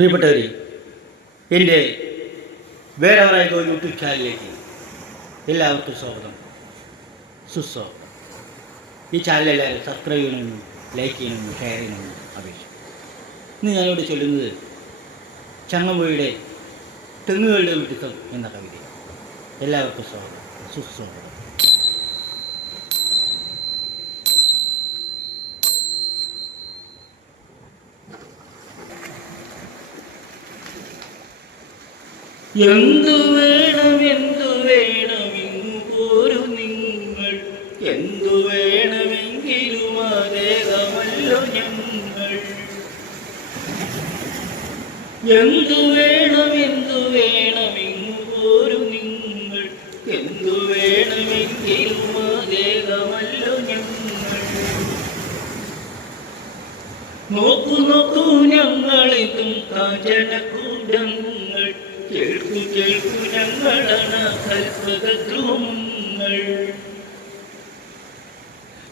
പ്രിയപ്പെട്ടവരെ എന്റെ വേറെ പറയുക യൂട്യൂബ് ചാനലിലേക്ക് എല്ലാവർക്കും സ്വാഗതം. സുസ്വാഗതം. ഈ ചാനൽ എല്ലാവരും സബ്സ്ക്രൈബ് ചെയ്യണമെന്നും ലൈക്ക് ചെയ്യണമെന്നും ഷെയർ ചെയ്യണമെന്നും അപേക്ഷിച്ചു ഇന്ന് ഞാനിവിടെ ചൊല്ലുന്നത് ചങ്ങമ്പുഴയുടെ തെങ്ങുകളുടെ വിഡിത്തം എന്ന കവിത എല്ലാവർക്കും സ്വാഗതം. സുസ്വാഗതം. എന്തു വേണം എന്തു വേണം ഇങ്ങു പോരു നിങ്ങൾ. എന്തു വേണമെങ്കിലും അദ്ദേഹമല്ലോ ഞങ്ങൾ. എന്തു വേണം എന്തു വേണം ഇങ്ങു പോരു നിങ്ങൾ. എന്തു വേണമെങ്കിലും അദ്ദേഹമല്ലോ ഞങ്ങൾ. നോക്കൂ നോക്കൂ ഞങ്ങളിതും കാഞ്ചനക്കൂടങ്ങൾ കേൾക്കു കേൾക്കു ഞങ്ങളാണ് കൽപ്പകദ്രോമങ്ങൾ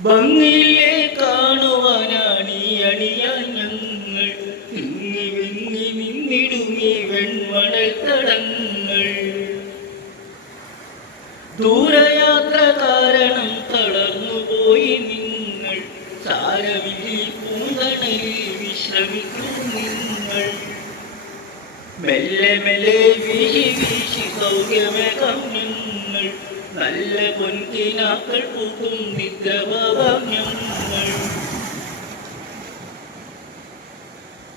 ഭംഗിയിലെ കാണുവാനാണ് അണിയാൻ ഞങ്ങൾ വിങ്ങി വിങ്ങി നിന്നിടുമീ വെൺമണൽ തടങ്ങൾ ദൂരയാത്ര കാരണം തളർന്നുപോയി നിങ്ങൾ സാരവിധി പൂന്തണലിൽ വിശ്രമിക്കൂ മെല്ലെ മെല്ലെ വീശി വീശി സൗഖ്യമേകം ഞങ്ങൾ. നല്ല പൊൻകിനാക്കൾ പൂക്കും നിദ്രഭാവം ഞങ്ങൾ.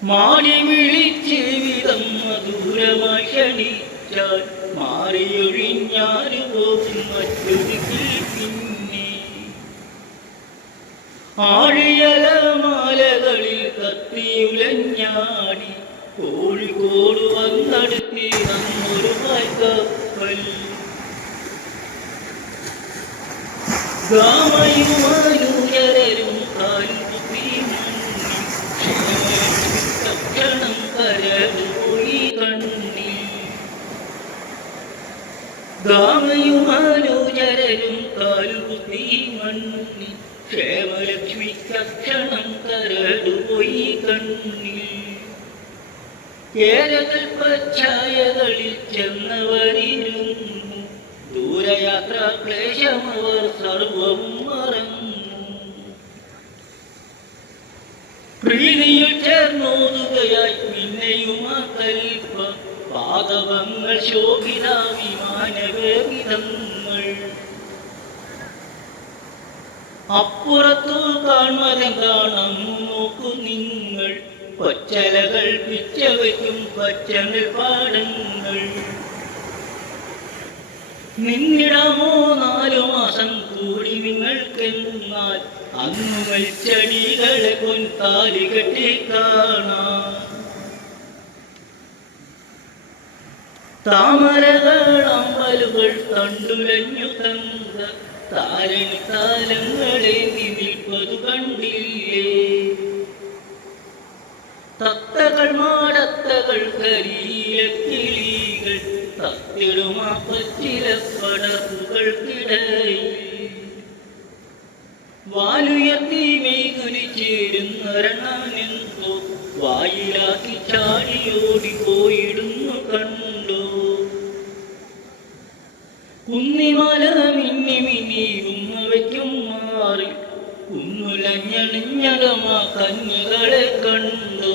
മാടി വിളിച്ച് വിധം മധുരമായി ക്ഷണിച്ചാൽ മാറിയൊഴിഞ്ഞാരു പോകും മറ്റൊരുക്കിൽ പിന്നെ. ആഴിയല മാലകളിൽ കത്തിയുലഞ്ഞാടി കോഴിക്കോട് വന്നടുത്തി നമ്മൊരു കപ്പൽ ഗാമയുമാനുയരും കാൽകുത്തി തക്ഷണം കരടുപോയി കണ്ണി. ഗാമയുമാനുചരരും കാൽകുത്തി മണ്ണി ക്ഷേമലക്ഷ്മി കക്ഷണം കരടുപോയി കണ്ണി. കേരകൽപ്പഛായകളിൽ ചെന്നവരിരുന്നു. ദൂരയാത്ര ക്ലേശമവർ സർവം മറന്നു. പ്രീതിയിൽ ചേർന്നോതുകയായി പിന്നെയും കൽപ്പ. പാദവങ്ങൾ ശോഭിത വിമാനവേദിതങ്ങൾ അപ്പുറത്തു കാണുന്നതെന്താണ് നോക്കു നിങ്ങൾ. പച്ചലകൾ പിച്ചവയ്ക്കും പച്ചമിൽ പാടങ്ങൾ. നിന്നിടമോ നാലു മാസം കൂടി നിങ്ങൾക്കെന്നാൽ അന്നു മൽച്ചടികളെ പൊൻതാലി കെട്ടി കാണാം. താമരകളമ്പലുകൾ തണ്ടുലഞ്ഞു തങ്ക താരണി താലങ്ങളെ നിൽപ്പതു കണ്ടില്ലേ? തത്തകൾ മാടത്തകൾ കരിയിലക്കിളികൾ തത്തിടുമാ പച്ചില പടർപ്പുകൾക്കിടയിൽ. വാലുയർത്തി മേകുലി ചേരുന്നൊരെണ്ണാനെന്തോ വായിലാക്കി ചാടിയോടി പോയിടുന്നു കണ്ടോ. കുന്നിമല മിന്നി മിന്നി ഉമ്മ വയ്ക്കും മാറി കുന്നുലഞ്ഞണിഞ്ഞകമാ കന്യകളെ കണ്ടു.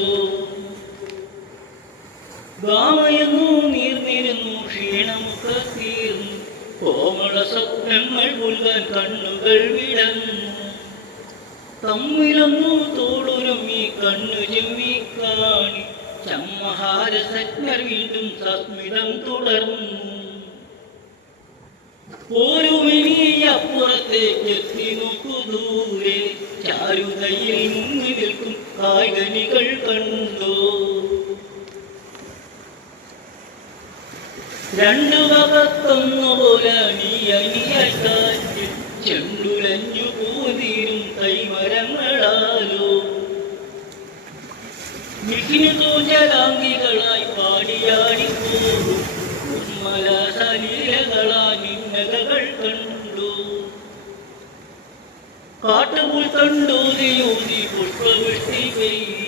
ഗാമയെന്നു നീർന്നിരുന്നു ക്ഷീണമൊക്കെ തീർന്നു. കോമള സ്വപ്നങ്ങൾ പുൽകാൻ കണ്ണുകൾ വിടന്നു തമ്മിലൊന്നു ഈ കണ്ണു ചെമ്മി കാണി. ചമ്മഹാരസജ്ഞർ വീണ്ടും സസ്മിതം തുടർന്നു. പോരുമിനി അപ്പുറത്തേക്ക് എത്തി നോക്കു ദൂരെ ചാരുതയിൽ മുങ്ങി നിൽക്കും കായ്കനികൾ കണ്ടോ. രണ്ടു വകത്തൊന്നു പോലെ അനിയായി കാറ്റ് ചെണ്ടുലഞ്ഞു പോതിരും കൈമരങ്ങളാലോ. മിഹിനുതോജലാംഗികളായി പാടിയാടി പോകും ഉന്മല സലീലകളാ നിന്നകകൾ കണ്ടു. കാട്ടുപുൽ കണ്ടൂതി ഊതി പുഷ്പവൃഷ്ടി പെയ്തി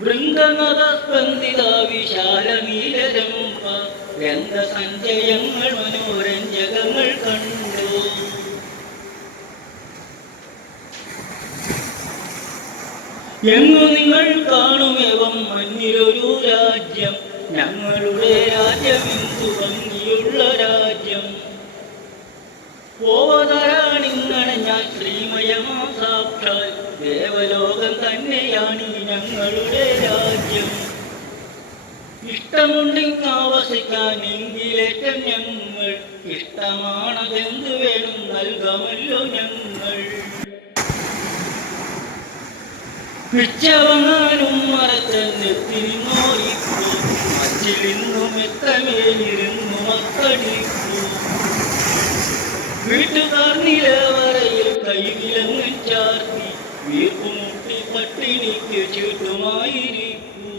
ബൃന്ദമതസ്പന്ദിത വിശാല നീലരംഭ രംഗസഞ്ചയങ്ങൾ മനോരഞ്ജകങ്ങൾ കണ്ടു. എങ്ങു നിങ്ങൾ കാണുമേവം മഞ്ഞിലൊരു രാജ്യം. ഞങ്ങളുടെ രാജ്യമെന്തു ഭംഗിയുള്ള രാജ്യം. പോവതരാണിങ്ങനെ ഞാൻ ശ്രീമയമാ സാക്ഷാൽ ദേവലോകം തന്നെയാണ് ഞങ്ങളുടെ രാജ്യം. ഇഷ്ടമുണ്ടെങ്കിൽ എങ്കിലേറ്റം ഞങ്ങൾ. ഇഷ്ടമാണതെന്ത് വേണം നൽകാമല്ലോ ഞങ്ങൾ. പിച്ചവങ്ങാനും മറച്ചെന്നെത്തിരിന്നോയിപ്പോ മച്ചിലിന്നും എത്തമേലിരുന്നു മത്തടിപ്പൂ വീട്ടുകാർ നിലവറയിൽ കൈവിലങ്ങ് ചാർത്തി വീർപ്പുമുട്ടി പട്ടിണിക്ക് ചുറ്റുമായിരിക്കൂ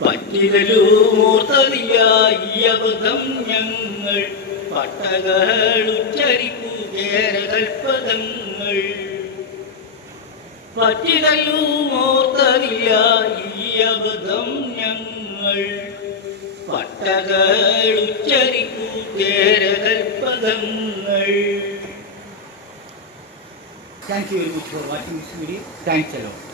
പറ്റിതലൂമൂർത്തതിയായി അബദ്ധം ഞങ്ങൾ പട്ടകൾ ഉച്ചരിപ്പൂ കേരകൽപ്പതങ്ങൾ അബദ്ധം ഞങ്ങൾ പട്ടകൾ ഉച്ചരിപ്പൂ Thank you very much for watching this video. Thanks a lot.